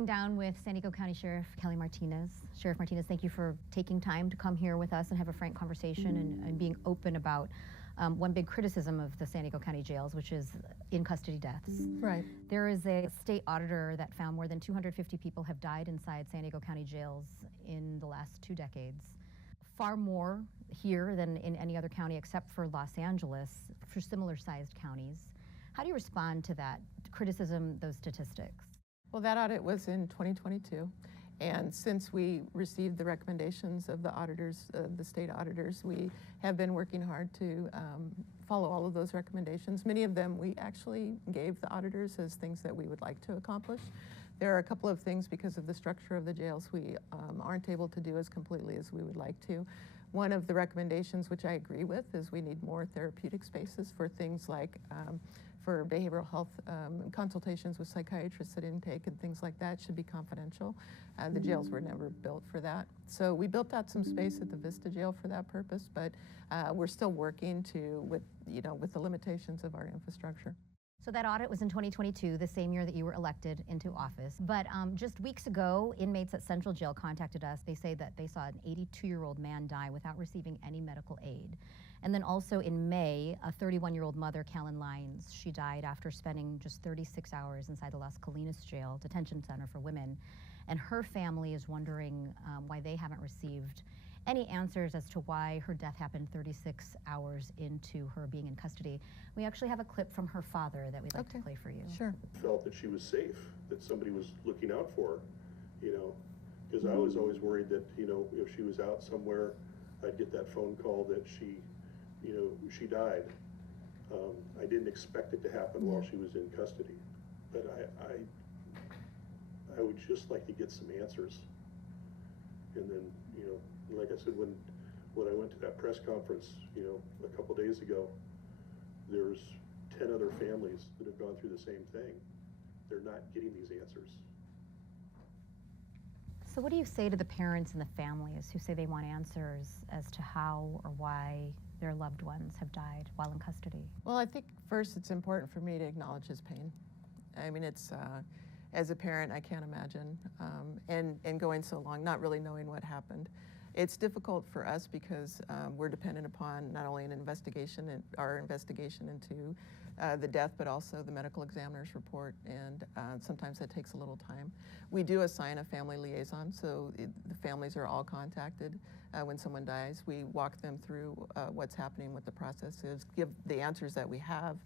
sitting down with San Diego County Sheriff Kelly Martinez. Sheriff Martinez, thank you for taking time to come here with us and have a frank conversation and being open about one big criticism of the San Diego County jails, which is in-custody deaths. Right. There is a state auditor that found more than 250 people have died inside San Diego County jails in the last 2 decades. Far more here than in any other county except for Los Angeles, for similar-sized counties. How do you respond to that criticism, those statistics? Well, that audit was in 2022, and since we received the recommendations of the auditors, the state auditors, we have been working hard to follow all of those recommendations. Many of them we actually gave the auditors as things that we would like to accomplish. There are a couple of things, because of the structure of the jails, we aren't able to do as completely as we would like to. One of the recommendations, which I agree with, is we need more therapeutic spaces for things like for behavioral health consultations with psychiatrists at intake and things like that should be confidential. The jails were never built for that. So we built out some space at the Vista jail for that purpose, but we're still working with the limitations of our infrastructure. So that audit was in 2022, the same year that you were elected into office. But just weeks ago, inmates at Central Jail contacted us. They say that they saw an 82-year-old man die without receiving any medical aid. And then also in May, a 31-year-old mother, Callan Lyons, she died after spending just 36 hours inside the Las Colinas jail, detention center for women. And her family is wondering why they haven't received any answers as to why her death happened 36 hours into her being in custody. We actually have a clip from her father that we'd like to play for you. Sure. Felt that she was safe, that somebody was looking out for her, because I was always worried that, if she was out somewhere, I'd get that phone call that she died. I didn't expect it to happen while she was in custody, but I would just like to get some answers. And then, like I said, when I went to that press conference, a couple days ago, there's 10 other families that have gone through the same thing. They're not getting these answers. So what do you say to the parents and the families who say they want answers as to how or why their loved ones have died while in custody? Well, I think first it's important for me to acknowledge his pain. I mean, it's, as a parent, I can't imagine, and going so long, not really knowing what happened. It's difficult for us because we're dependent upon not only our investigation into the death, but also the medical examiner's report, and sometimes that takes a little time. We do assign a family liaison, so the families are all contacted when someone dies. We walk them through what's happening, what the process is, give the answers that we have.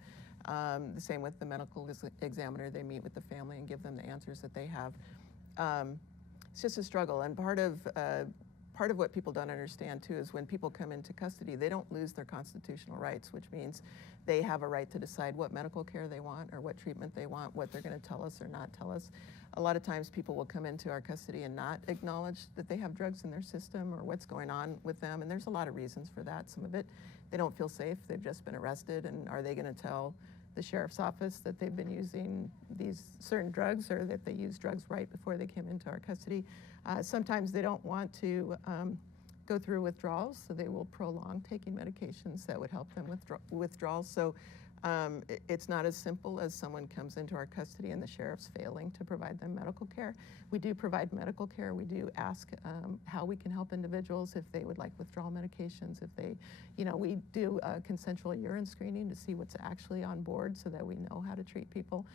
The same with the medical examiner. They meet with the family and give them the answers that they have. It's just a struggle, and part of what people don't understand too is when people come into custody, they don't lose their constitutional rights, which means they have a right to decide what medical care they want or what treatment they want, what they're going to tell us or not tell us. A lot of times people will come into our custody and not acknowledge that they have drugs in their system or what's going on with them, and there's a lot of reasons for that. Some of it, they don't feel safe, they've just been arrested, and are they going to tell the sheriff's office that they've been using these certain drugs or that they used drugs right before they came into our custody? Sometimes they don't want to go through withdrawals, so they will prolong taking medications that would help them with withdrawals. So it's not as simple as someone comes into our custody and the sheriff's failing to provide them medical care. We do provide medical care. We do ask how we can help individuals if they would like withdrawal medications, if they, we do consensual urine screening to see what's actually on board so that we know how to treat people.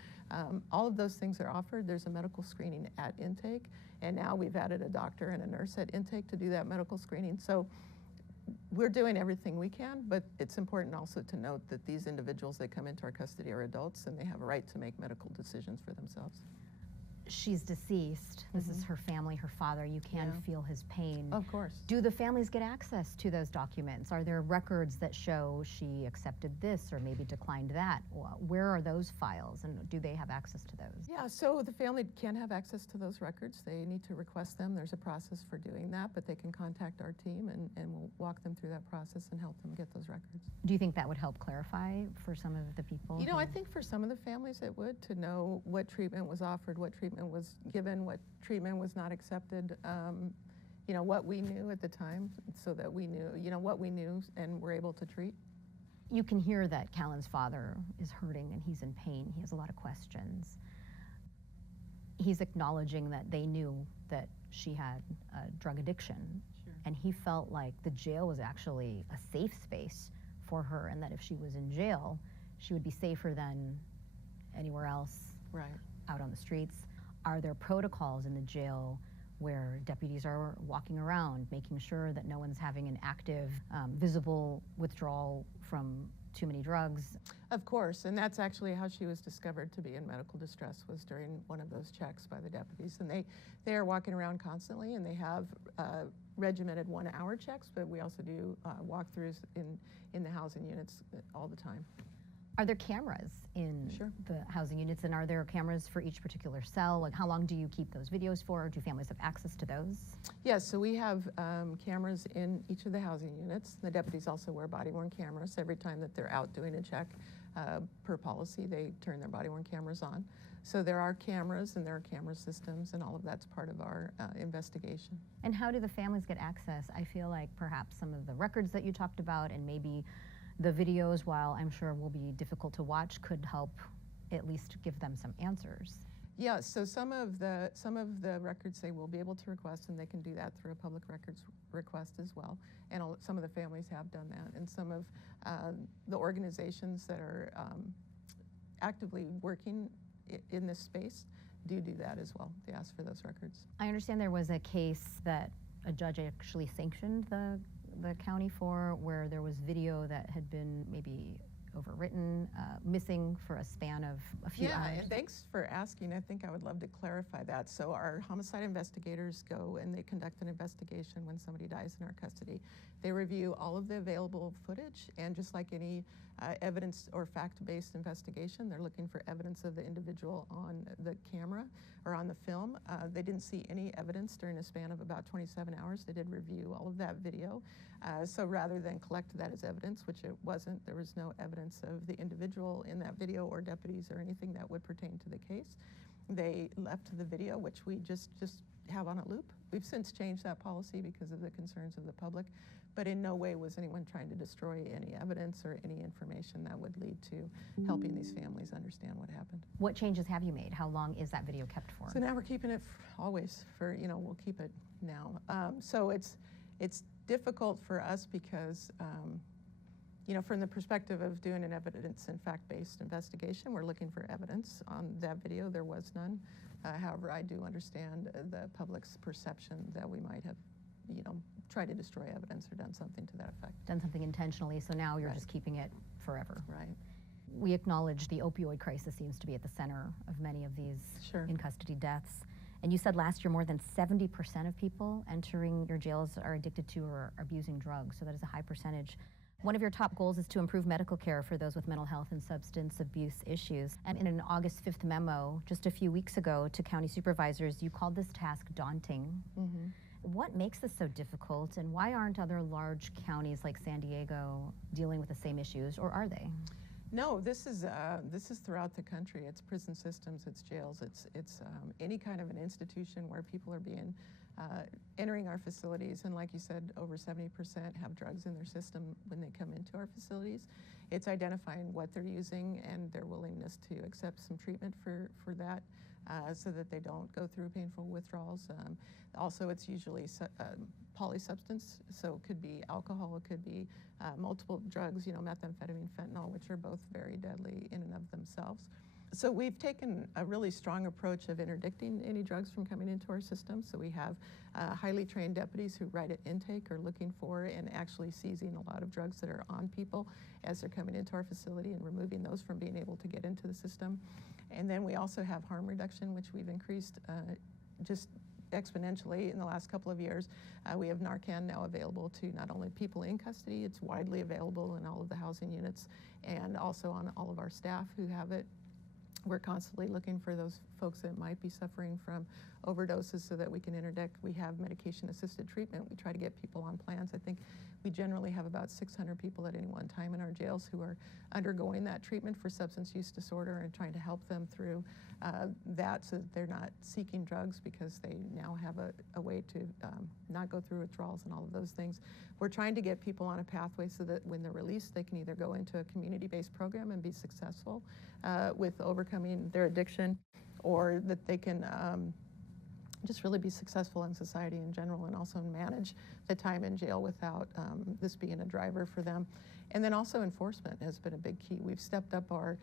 All of those things are offered. There's a medical screening at intake, and now we've added a doctor and a nurse at intake to do that medical screening. So we're doing everything we can, but it's important also to note that these individuals that come into our custody are adults and they have a right to make medical decisions for themselves. She's deceased. This is her family, her father. You can feel his pain. Of course. Do the families get access to those documents? Are there records that show she accepted this or maybe declined that? Where are those files, and do they have access to those? Yeah, so the family can have access to those records. They need to request them. There's a process for doing that, but they can contact our team and we'll walk them through that process and help them get those records. Do you think that would help clarify for some of the people? I think for some of the families it would, to know what treatment was offered, what treatment was given, what treatment was not accepted, what we knew at the time, so that we knew, what we knew and were able to treat. You can hear that Callan's father is hurting and he's in pain. He has a lot of questions. He's acknowledging that they knew that she had a drug addiction. Sure. And he felt like the jail was actually a safe space for her, and that if she was in jail, she would be safer than anywhere else Right. out on the streets. Are there protocols in the jail where deputies are walking around, making sure that no one's having an active, visible withdrawal from too many drugs? Of course, and that's actually how she was discovered to be in medical distress, was during one of those checks by the deputies. And they are walking around constantly, and they have regimented 1-hour checks, but we also do walkthroughs in the housing units all the time. Are there cameras in Sure. the housing units, and are there cameras for each particular cell? Like, how long do you keep those videos for? Do families have access to those? Yes, so we have cameras in each of the housing units. The deputies also wear body-worn cameras. Every time that they're out doing a check, per policy, they turn their body-worn cameras on. So there are cameras, and there are camera systems, and all of that's part of our investigation. And how do the families get access? I feel like perhaps some of the records that you talked about, and maybe the videos, while I'm sure will be difficult to watch, could help at least give them some answers. Yeah, so some of the records they will be able to request, and they can do that through a public records request as well. And some of the families have done that, and some of the organizations that are actively working in this space do that as well. They ask for those records. I understand there was a case that a judge actually sanctioned the county for, where there was video that had been maybe overwritten, missing for a span of a few hours. Yeah, and thanks for asking. I think I would love to clarify that. So our homicide investigators go and they conduct an investigation when somebody dies in our custody. They review all of the available footage, and just like any evidence or fact-based investigation, they're looking for evidence of the individual on the camera or on the film. They didn't see any evidence during a span of about 27 hours. They did review all of that video. So rather than collect that as evidence, which it wasn't, there was no evidence of the individual in that video or deputies or anything that would pertain to the case. They left the video, which we just have on a loop. We've since changed that policy because of the concerns of the public, but in no way was anyone trying to destroy any evidence or any information that would lead to helping these families understand what happened. What changes have you made? How long is that video kept for? So now we're keeping it always for, we'll keep it now. So it's difficult for us because, from the perspective of doing an evidence and fact-based investigation, we're looking for evidence. On that video, there was none. However, I do understand the public's perception that we might have, tried to destroy evidence or done something to that effect. Done something intentionally, so now you're Right. just keeping it forever. Right. We acknowledge the opioid crisis seems to be at the center of many of these Sure. in-custody deaths. And you said last year more than 70% of people entering your jails are addicted to or abusing drugs, so that is a high percentage. One of your top goals is to improve medical care for those with mental health and substance abuse issues. And in an August 5th memo just a few weeks ago to county supervisors, you called this task daunting. Mm-hmm. What makes this so difficult, and why aren't other large counties like San Diego dealing with the same issues, or are they? No, this is throughout the country. It's prison systems, it's jails, it's any kind of an institution where people are being entering our facilities, and like you said, over 70% have drugs in their system when they come into our facilities. It's identifying what they're using and their willingness to accept some treatment for that, so that they don't go through painful withdrawals. Also, it's usually polysubstance, so it could be alcohol, it could be multiple drugs, methamphetamine, fentanyl, which are both very deadly in and of themselves. So we've taken a really strong approach of interdicting any drugs from coming into our system. So we have highly trained deputies who right at intake are looking for and actually seizing a lot of drugs that are on people as they're coming into our facility and removing those from being able to get into the system. And then we also have harm reduction, which we've increased just exponentially in the last couple of years. We have Narcan now available to not only people in custody, it's widely available in all of the housing units and also on all of our staff who have it. We're constantly looking for those folks that might be suffering from overdoses so that we can interdict. We have medication-assisted treatment. We try to get people on plans. I think we generally have about 600 people at any one time in our jails who are undergoing that treatment for substance use disorder and trying to help them through that so that they're not seeking drugs because they now have a way to not go through withdrawals and all of those things. We're trying to get people on a pathway so that when they're released, they can either go into a community-based program and be successful with overcoming their addiction, or that they can just really be successful in society in general, and also manage the time in jail without this being a driver for them. And then also enforcement has been a big key. We've stepped up our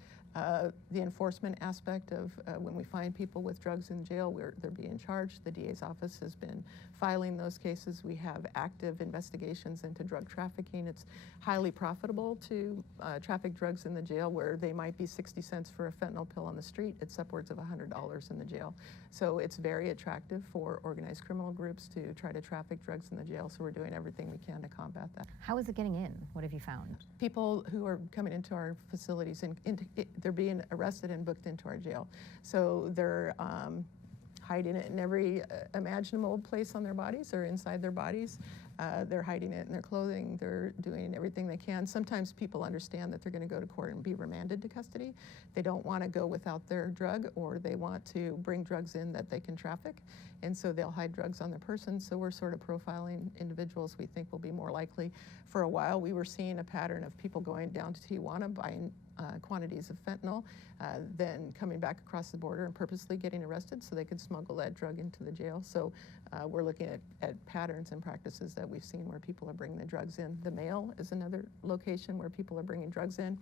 the enforcement aspect of when we find people with drugs in jail, they're being charged. The DA's office has been filing those cases. We have active investigations into drug trafficking. It's highly profitable to traffic drugs in the jail, where they might be 60 cents for a fentanyl pill on the street. It's upwards of $100 in the jail. So it's very attractive for organized criminal groups to try to traffic drugs in the jail. So we're doing everything we can to combat that. How is it getting in? What have you found? People who are coming into our facilities, they're being arrested and booked into our jail. So they're hiding it in every imaginable place on their bodies or inside their bodies. They're hiding it in their clothing. They're doing everything they can. Sometimes people understand that they're going to go to court and be remanded to custody. They don't want to go without their drug, or they want to bring drugs in that they can traffic, and so they'll hide drugs on their person. So we're sort of profiling individuals we think will be more likely. For a while, we were seeing a pattern of people going down to Tijuana, buying quantities of fentanyl, then coming back across the border and purposely getting arrested so they could smuggle that drug into the jail. So we're looking at patterns and practices that we've seen where people are bringing the drugs in. The mail is another location where people are bringing drugs in.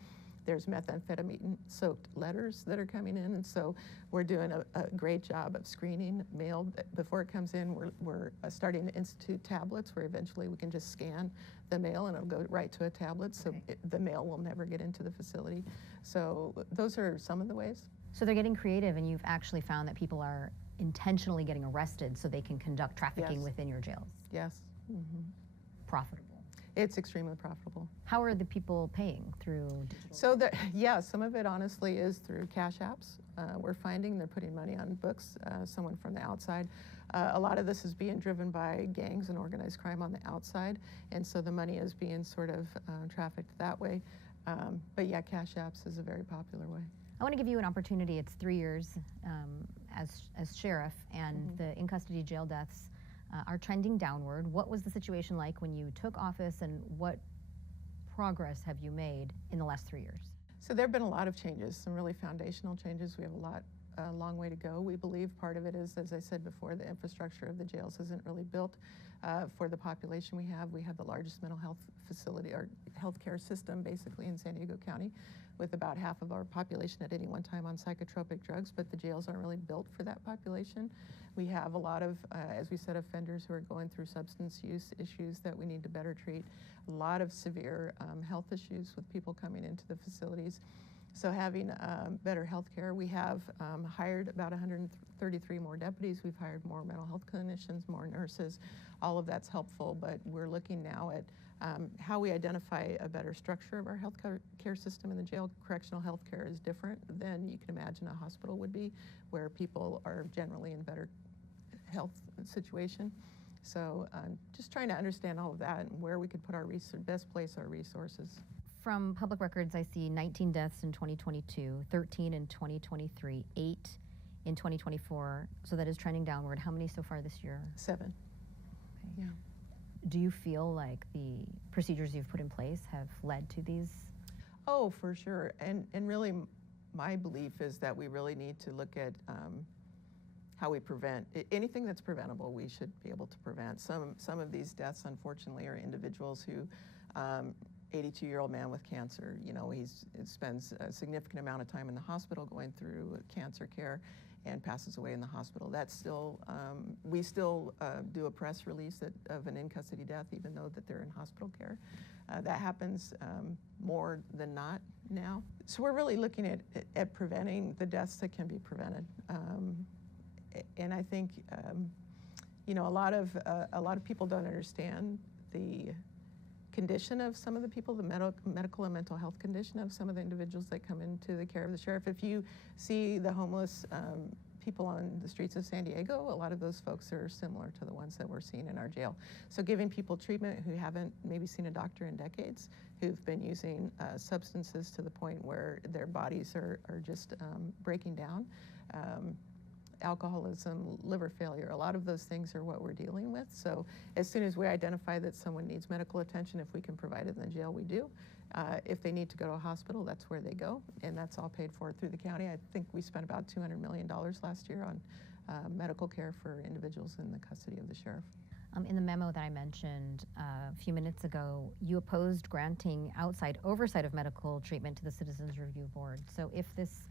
There's methamphetamine-soaked letters that are coming in, and so we're doing a great job of screening mail. Before it comes in, we're starting to institute tablets where eventually we can just scan the mail and it'll go right to a tablet, so the mail will never get into the facility. So those are some of the ways. So they're getting creative, and you've actually found that people are intentionally getting arrested so they can conduct trafficking within your jails. Yes. Mm-hmm. Profitable. It's extremely profitable. How are the people paying? Through digital? So some of it honestly is through cash apps. We're finding they're putting money on books, someone from the outside. A lot of this is being driven by gangs and organized crime on the outside, and so the money is being sort of trafficked that way. But yeah, cash apps is a very popular way. I want to give you an opportunity. It's 3 years as sheriff, and the in-custody jail deaths are trending downward. What was the situation like when you took office, and what progress have you made in the last 3 years? So there have been a lot of changes, some really foundational changes. We have a long way to go. We believe part of it is, as I said before, the infrastructure of the jails isn't really built for the population we have. We have the largest mental health facility, or healthcare system, basically in San Diego County, with about half of our population at any one time on psychotropic drugs, but the jails aren't really built for that population. We have a lot of, as we said, offenders who are going through substance use issues that we need to better treat. A lot of severe health issues with people coming into the facilities. So having better health care, we have hired about 133 more deputies. We've hired more mental health clinicians, more nurses. All of that's helpful, but we're looking now at how we identify a better structure of our health care system in the jail. Correctional health care is different than you can imagine a hospital would be, where people are generally in better health situation. So just trying to understand all of that and where we could put our best place our resources. From public records, I see 19 deaths in 2022, 13 in 2023, 8 in 2024. So that is trending downward. How many so far this year? 7. Okay. Yeah. Do you feel like the procedures you've put in place have led to these? Oh, for sure. And really, my belief is that we really need to look at how we prevent. Anything that's preventable, we should be able to prevent. Some of these deaths, unfortunately, are individuals who 82-year-old man with cancer. You know, he spends a significant amount of time in the hospital going through cancer care and passes away in the hospital. That's still, we still do a press release of an in-custody death, even though that they're in hospital care. That happens more than not now. So we're really looking at preventing the deaths that can be prevented. And I think, you know, a lot of people don't understand the condition of some of the people, the medical and mental health condition of some of the individuals that come into the care of the sheriff. If you see the homeless people on the streets of San Diego, a lot of those folks are similar to the ones that we're seeing in our jail. So giving people treatment who haven't maybe seen a doctor in decades, who've been using substances to the point where their bodies are just breaking down. Alcoholism, liver failure, a lot of those things are what we're dealing with. So as soon as we identify that someone needs medical attention, if we can provide it in the jail, we do. If they need to go to a hospital, that's where they go, and that's all paid for through the county. I think we spent about $200 million last year on medical care for individuals in the custody of the sheriff. In the memo that I mentioned a few minutes ago, you opposed granting outside oversight of medical treatment to the Citizens Review Board. So if this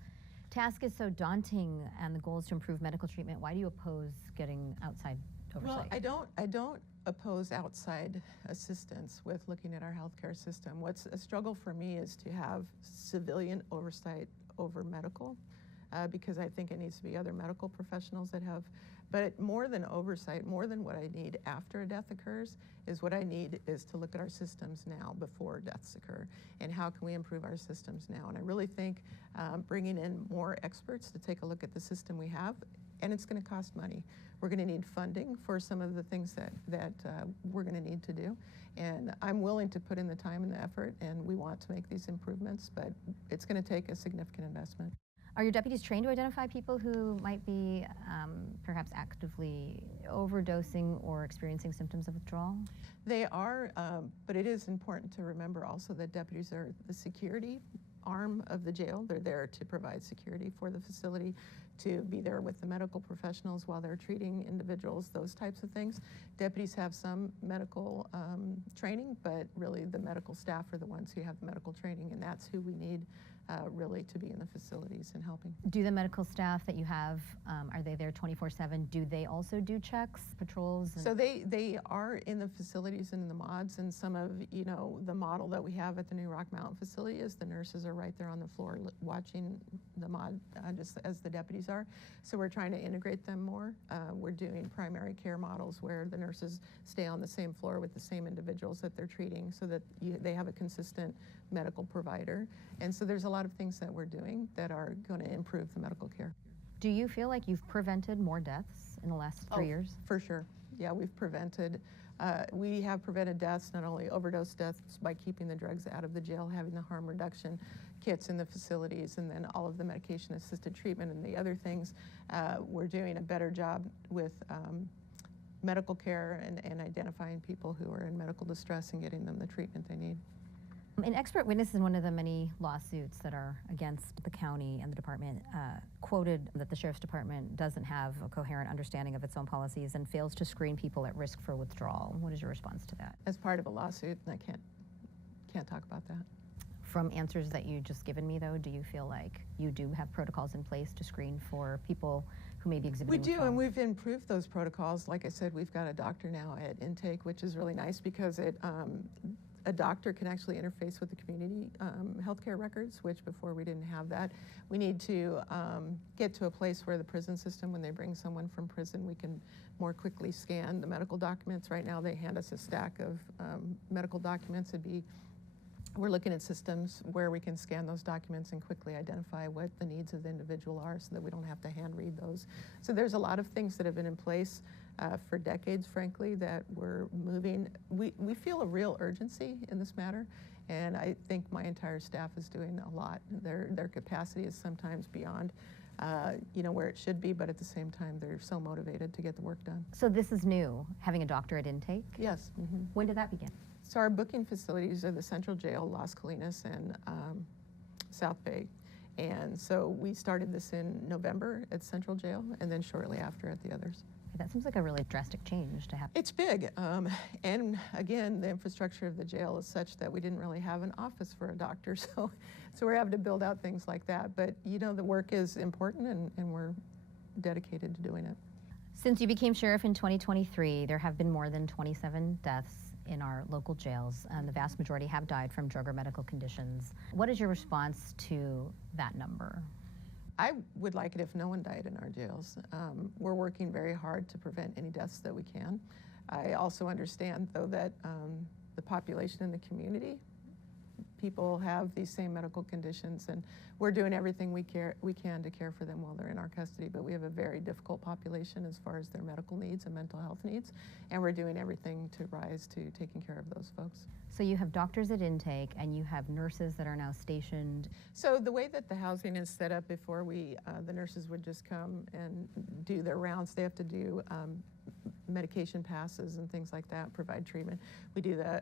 task is so daunting and the goal is to improve medical treatment, why do you oppose getting outside oversight? Well, I don't oppose outside assistance with looking at our healthcare system. What's a struggle for me is to have civilian oversight over medical, because I think it needs to be other medical professionals that have. But more than oversight, more than what I need after a death occurs, is what I need is to look at our systems now before deaths occur, and how can we improve our systems now. And I really think bringing in more experts to take a look at the system we have, and it's going to cost money. We're going to need funding for some of the things that we're going to need to do. And I'm willing to put in the time and the effort, and we want to make these improvements, but it's going to take a significant investment. Are your deputies trained to identify people who might be perhaps actively overdosing or experiencing symptoms of withdrawal? They are, but it is important to remember also that deputies are the security arm of the jail. They're there to provide security for the facility, to be there with the medical professionals while they're treating individuals, those types of things. Deputies have some medical training, but really the medical staff are the ones who have the medical training, and that's who we need really to be in the facilities and helping. Do the medical staff that you have, are they there 24/7? Do they also do checks, patrols? So they are in the facilities and in the mods, and some of, you know, the model that we have at the new Rock Mountain facility is the nurses are right there on the floor watching the mod just as the deputies are. So we're trying to integrate them more. We're doing primary care models where the nurses stay on the same floor with the same individuals that they're treating, so that they have a consistent medical provider. And so there's a lot of things that we're doing that are going to improve the medical care. Do you feel like you've prevented more deaths in the last 3 years? For sure. Yeah, we've prevented. We have prevented deaths, not only overdose deaths by keeping the drugs out of the jail, having the harm reduction kits in the facilities, and then all of the medication-assisted treatment and the other things. We're doing a better job with medical care and identifying people who are in medical distress and getting them the treatment they need. An expert witness in one of the many lawsuits that are against the county and the department quoted that the Sheriff's Department doesn't have a coherent understanding of its own policies and fails to screen people at risk for withdrawal. What is your response to that? As part of a lawsuit, I can't talk about that. From answers that you just given me, though, do you feel like you do have protocols in place to screen for people who may be exhibiting withdrawal? We do, and we've improved those protocols. Like I said, we've got a doctor now at intake, which is really nice because a doctor can actually interface with the community healthcare records, which before we didn't have that. We need to get to a place where the prison system, when they bring someone from prison, we can more quickly scan the medical documents. Right now they hand us a stack of medical documents. We're looking at systems where we can scan those documents and quickly identify what the needs of the individual are so that we don't have to hand read those. So there's a lot of things that have been in place for decades, frankly, that we're moving. We feel a real urgency in this matter, and I think my entire staff is doing a lot. Their capacity is sometimes beyond where it should be, but at the same time, they're so motivated to get the work done. So this is new, having a doctor at intake? Yes. Mm-hmm. When did that begin? So our booking facilities are the Central Jail, Las Colinas, and South Bay. And so we started this in November at Central Jail, and then shortly after at the others. That seems like a really drastic change to happen. It's big. And again, the infrastructure of the jail is such that we didn't really have an office for a doctor. So we're having to build out things like that. But, you know, the work is important, and we're dedicated to doing it. Since you became sheriff in 2023, there have been more than 27 deaths in our local jails, and the vast majority have died from drug or medical conditions. What is your response to that number? I would like it if no one died in our jails. We're working very hard to prevent any deaths that we can. I also understand, though, that the population in the community, people have these same medical conditions, and we're doing everything we can to care for them while they're in our custody, but we have a very difficult population as far as their medical needs and mental health needs, and we're doing everything to rise to taking care of those folks. So you have doctors at intake, and you have nurses that are now stationed. So the way that the housing is set up, before the nurses would just come and do their rounds, they have to do medication passes and things like that, provide treatment. We do the,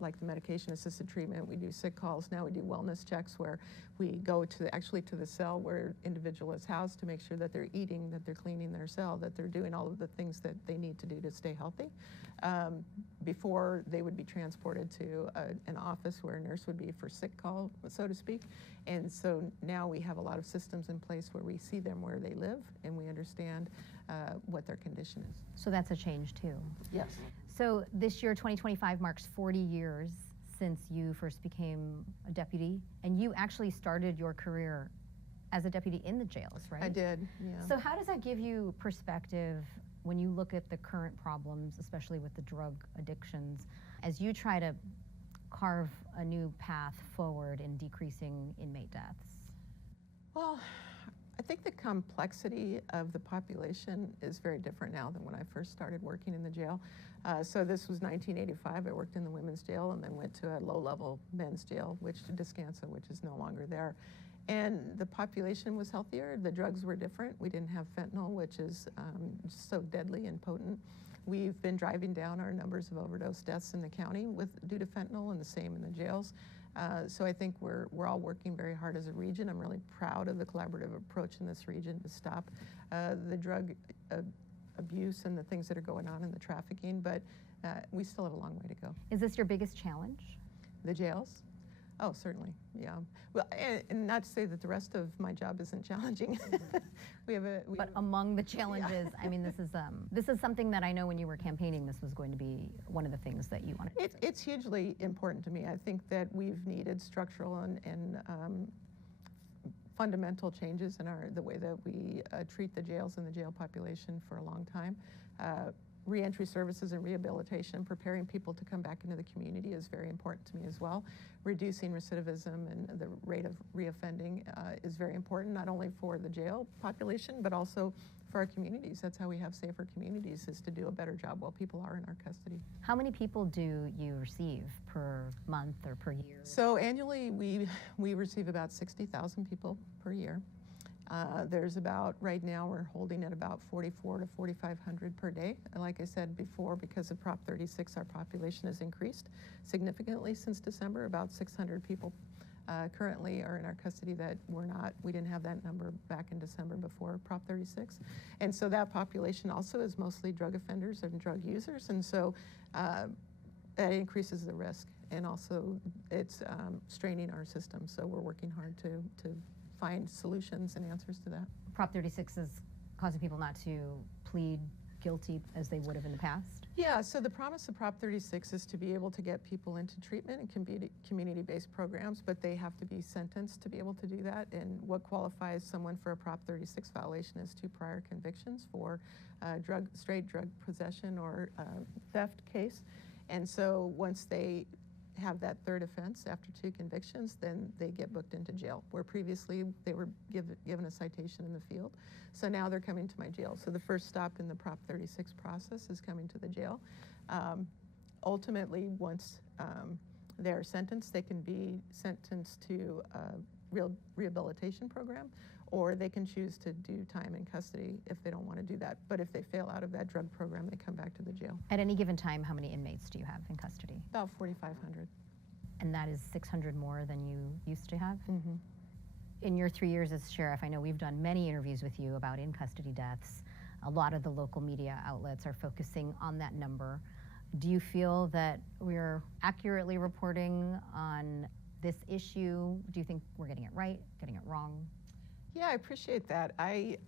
like the medication-assisted treatment. We do sick calls. Now we do wellness checks where we go actually to the cell where individual is housed to make sure that they're eating, that they're cleaning their cell, that they're doing all of the things that they need to do to stay healthy. Before they would be transported to an office where a nurse would be for sick call, so to speak. And so now we have a lot of systems in place where we see them where they live and we understand what their condition is. So that's a change too. Yes. So this year, 2025, marks 40 years since you first became a deputy, and you actually started your career as a deputy in the jails, right? I did, yeah. So how does that give you perspective when you look at the current problems, especially with the drug addictions, as you try to carve a new path forward in decreasing inmate deaths? Well, I think the complexity of the population is very different now than when I first started working in the jail. So this was 1985. I worked in the women's jail and then went to a low-level men's jail, Descansa, which is no longer there. And the population was healthier. The drugs were different. We didn't have fentanyl, which is so deadly and potent. We've been driving down our numbers of overdose deaths in the county due to fentanyl, and the same in the jails. So I think we're all working very hard as a region. I'm really proud of the collaborative approach in this region to stop the drug abuse and the things that are going on in the trafficking, but we still have a long way to go. Is this your biggest challenge? The jails? Oh, certainly, yeah. Well, and not to say that the rest of my job isn't challenging. But among the challenges, yeah. I mean, this is something that I know when you were campaigning, this was going to be one of the things that you wanted to do. It's hugely important to me. I think that we've needed structural and fundamental changes in the way that we treat the jails and the jail population for a long time. Reentry services and rehabilitation, preparing people to come back into the community is very important to me as well. Reducing recidivism and the rate of reoffending is very important, not only for the jail population, but also for our communities. That's how we have safer communities, is to do a better job while people are in our custody. How many people do you receive per month or per year? So annually, we receive about 60,000 people per year. There's about, right now we're holding at about 4,400 to 4,500 per day. And like I said before, because of Prop 36, our population has increased significantly since December. About 600 people currently are in our custody that we didn't have that number back in December before Prop 36. And so that population also is mostly drug offenders and drug users. And so that increases the risk. And also it's straining our system. So we're working hard to find solutions and answers to that. Prop 36 is causing people not to plead guilty as they would have in the past? Yeah, so the promise of Prop 36 is to be able to get people into treatment and community-based programs, but they have to be sentenced to be able to do that. And what qualifies someone for a Prop 36 violation is 2 prior convictions for straight drug possession or theft case. And so once they have that 3rd offense after 2 convictions, then they get booked into jail, where previously they were given a citation in the field. So now they're coming to my jail. So the first stop in the Prop 36 process is coming to the jail. Ultimately, once they're sentenced, they can be sentenced to a rehabilitation program, or they can choose to do time in custody if they don't want to do that. But if they fail out of that drug program, they come back to the jail. At any given time, how many inmates do you have in custody? About 4,500. And that is 600 more than you used to have? Mm-hmm. In your 3 years as sheriff, I know we've done many interviews with you about in-custody deaths. A lot of the local media outlets are focusing on that number. Do you feel that we're accurately reporting on this issue? Do you think we're getting it right, getting it wrong? Yeah, I appreciate that. I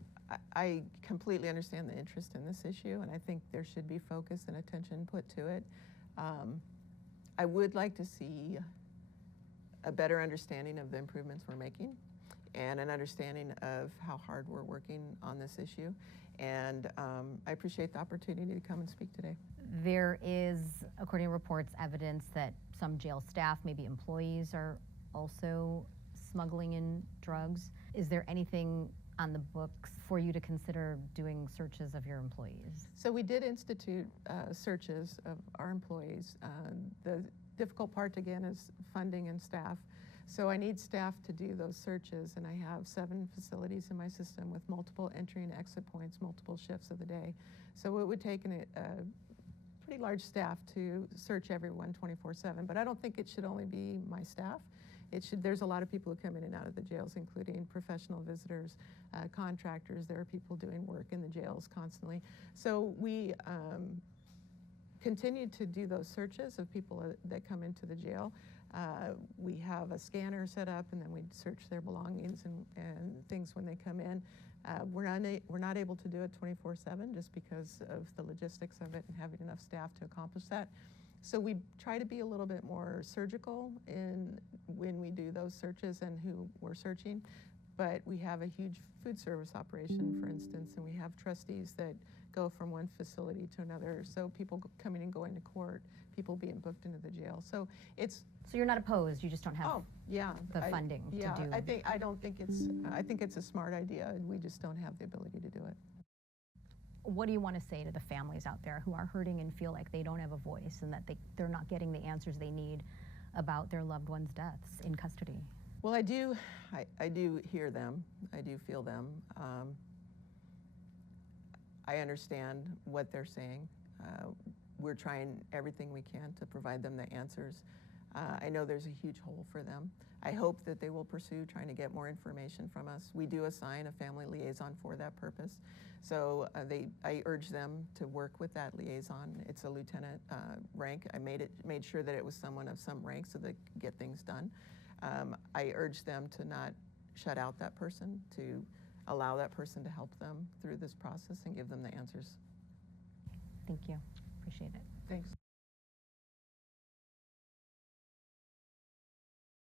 completely understand the interest in this issue, and I think there should be focus and attention put to it. I would like to see a better understanding of the improvements we're making and an understanding of how hard we're working on this issue. And I appreciate the opportunity to come and speak today. There is, according to reports, evidence that some jail staff, maybe employees, are also smuggling in drugs. Is there anything on the books for you to consider doing searches of your employees? So we did institute searches of our employees. The difficult part, again, is funding and staff. So I need staff to do those searches, and I have 7 facilities in my system with multiple entry and exit points, multiple shifts of the day. So it would take a pretty large staff to search everyone 24/7, but I don't think it should only be my staff. There's a lot of people who come in and out of the jails, including professional visitors, contractors. There are people doing work in the jails constantly. So we continue to do those searches of people that come into the jail. We have a scanner set up, and then we search their belongings and things when they come in. We're not able to do it 24/7 just because of the logistics of it and having enough staff to accomplish that. So we try to be a little bit more surgical when we do those searches and who we're searching. But we have a huge food service operation, for instance, and we have trustees that go from one facility to another. So people coming and going to court, people being booked into the jail. So it's. So you're not opposed, you just don't have the funding to do. I think it's a smart idea, and we just don't have the ability to do it. What do you want to say to the families out there who are hurting and feel like they don't have a voice and that they're not getting the answers they need about their loved ones' deaths in custody? Well, I do hear them. I do feel them. I understand what they're saying. We're trying everything we can to provide them the answers. I know there's a huge hole for them. I hope that they will pursue trying to get more information from us. We do assign a family liaison for that purpose. So I urge them to work with that liaison. It's a lieutenant rank. I made sure that it was someone of some rank so they could get things done. I urge them to not shut out that person, to allow that person to help them through this process and give them the answers. Thank you. Appreciate it. Thanks.